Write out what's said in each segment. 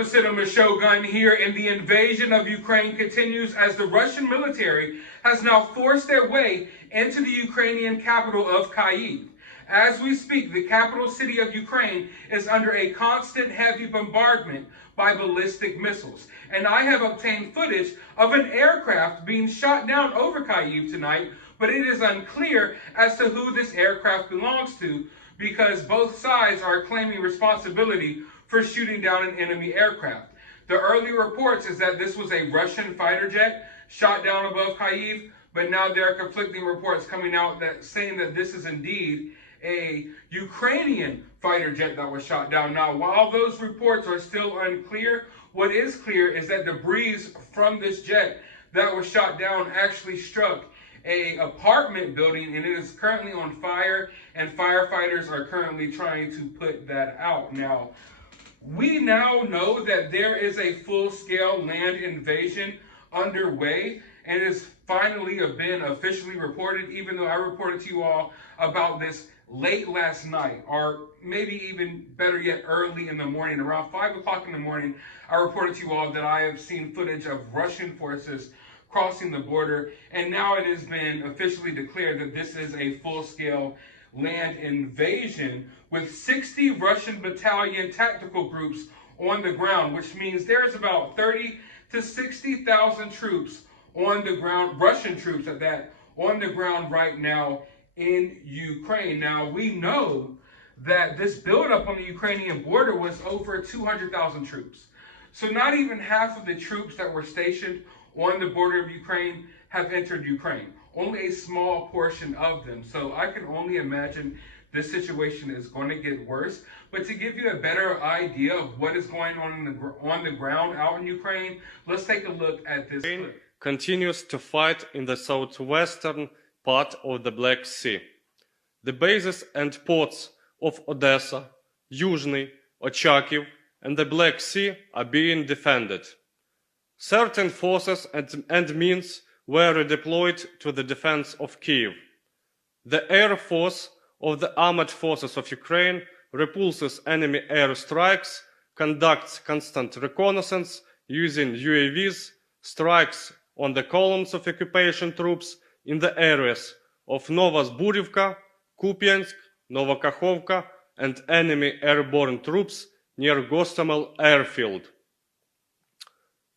opposite of Meshogun here, and the invasion of Ukraine continues as the Russian military has now forced their way into the Ukrainian capital of Kyiv. As we speak, the capital city of Ukraine is under a constant heavy bombardment by ballistic missiles. And I have obtained footage of an aircraft being shot down over Kyiv tonight, but it is unclear as to who this aircraft belongs to, because both sides are claiming responsibility for shooting down an enemy aircraft. The early reports is that this was a Russian fighter jet shot down above Kyiv, but now there are conflicting reports coming out that saying that this is indeed a Ukrainian fighter jet that was shot down. Now, while those reports are still unclear, what is clear is that debris from this jet that was shot down actually struck an apartment building, and it is currently on fire, and firefighters are currently trying to put that out. Now, we now know that there is a full-scale land invasion underway, and it has finally been officially reported, even though I reported to you all about this late last night, or maybe even better yet, early in the morning. Around 5 o'clock in the morning, I reported to you all that I have seen footage of Russian forces crossing the border, and now it has been officially declared that this is a full-scale land invasion with 60 Russian battalion tactical groups on the ground, which means there's about 30 to 60,000 troops on the ground, Russian troops at that, on the ground right now in Ukraine. Now, we know that this buildup on the Ukrainian border was over 200,000 troops. So not even half of the troops that were stationed on the border of Ukraine have entered Ukraine. Only a small portion of them. So I can only imagine this situation is going to get worse. But to give you a better idea of what is going on the ground out in Ukraine, let's take a look at this clip. Continues to fight in the southwestern part of the Black Sea. The bases and ports of Odessa, Yuzhny, Ochakiv, and the Black Sea are being defended. Certain forces and means were redeployed to the defense of Kyiv. The Air Force of the Armed Forces of Ukraine repulses enemy airstrikes, conducts constant reconnaissance using UAVs, strikes on the columns of occupation troops in the areas of Novosburivka, Kupiansk, Novokakhovka, and enemy airborne troops near Gostomel airfield.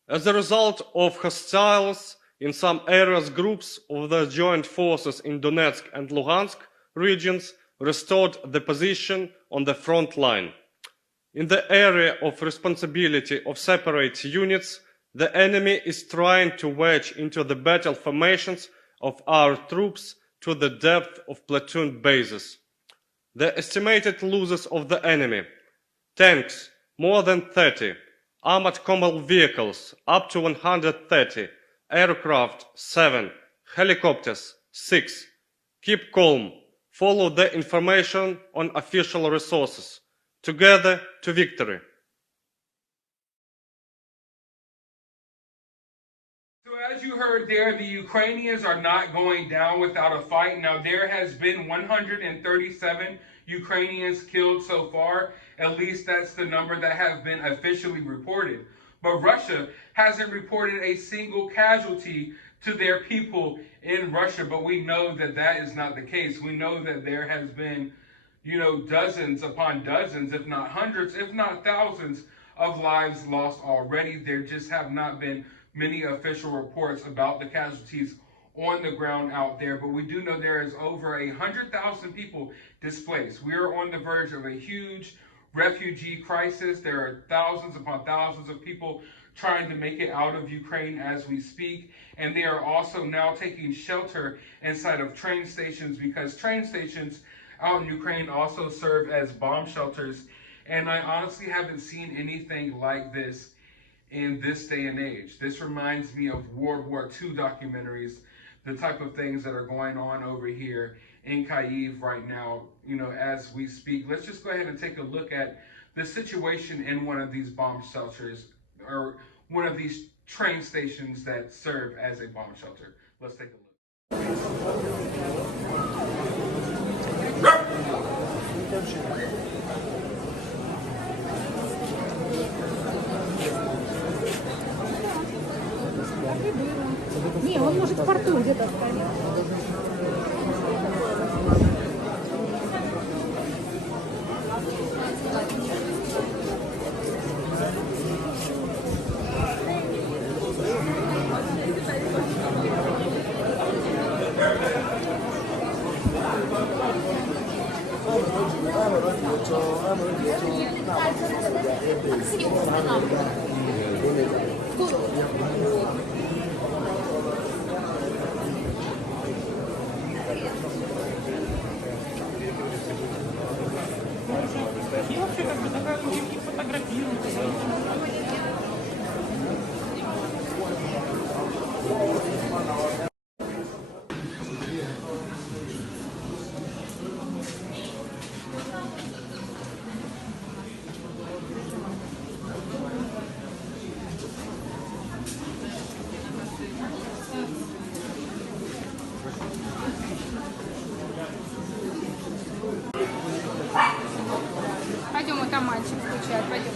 As a result of hostiles in some areas, groups of the joint forces in Donetsk and Luhansk regions restored the position on the front line. In the area of responsibility of separate units, the enemy is trying to wedge into the battle formations of our troops to the depth of platoon bases. The estimated losses of the enemy: tanks, more than 30, armored combat vehicles, up to 130, aircraft, 7, helicopters, 6. Keep calm. Follow the information on official resources. Together to victory. So as you heard there, the Ukrainians are not going down without a fight. Now, there has been 137 Ukrainians killed so far. At least that's the number that have been officially reported. But Russia hasn't reported a single casualty to their people in Russia. But we know that that is not the case. We know that there has been, dozens upon dozens, if not hundreds, if not thousands of lives lost already. There just have not been many official reports about the casualties on the ground out there, but we do know there is over 100,000 people displaced. We are on the verge of a huge refugee crisis. There are thousands upon thousands of people trying to make it out of Ukraine as we speak, and they are also now taking shelter inside of train stations, because train stations out in Ukraine also serve as bomb shelters, and I honestly haven't seen anything like this in this day and age. This reminds me of World War II documentaries, the type of things that are going on over here in Kyiv right now, as we speak. Let's just go ahead and take a look at the situation in one of these bomb shelters, or one of these train stations that serve as a bomb shelter. Let's take a look. Значит, в порту где-то. И вообще как бы такая не фотографируется. Пойдем, вот там мальчик скучает, пойдем.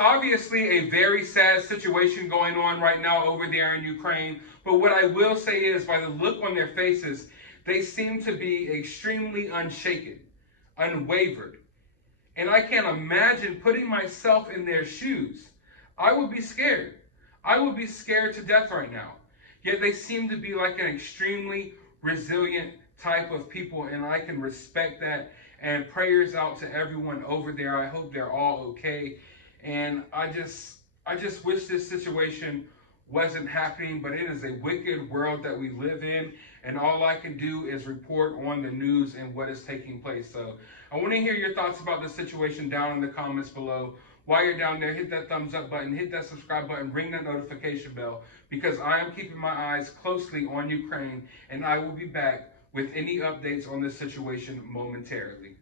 Obviously a very sad situation going on right now over there in Ukraine, but what I will say is, by the look on their faces, they seem to be extremely unshaken, unwavered. And I can't imagine putting myself in their shoes. I would be scared. I would be scared to death right now. Yet they seem to be like an extremely resilient type of people, and I can respect that. And prayers out to everyone over there. I hope they're all okay. And I just wish this situation wasn't happening, but it is a wicked world that we live in, and all I can do is report on the news and what is taking place. So I want to hear your thoughts about the situation down in the comments below. While you're down there, hit that thumbs up button, hit that subscribe button, ring that notification bell, because I am keeping my eyes closely on Ukraine, and I will be back with any updates on this situation momentarily.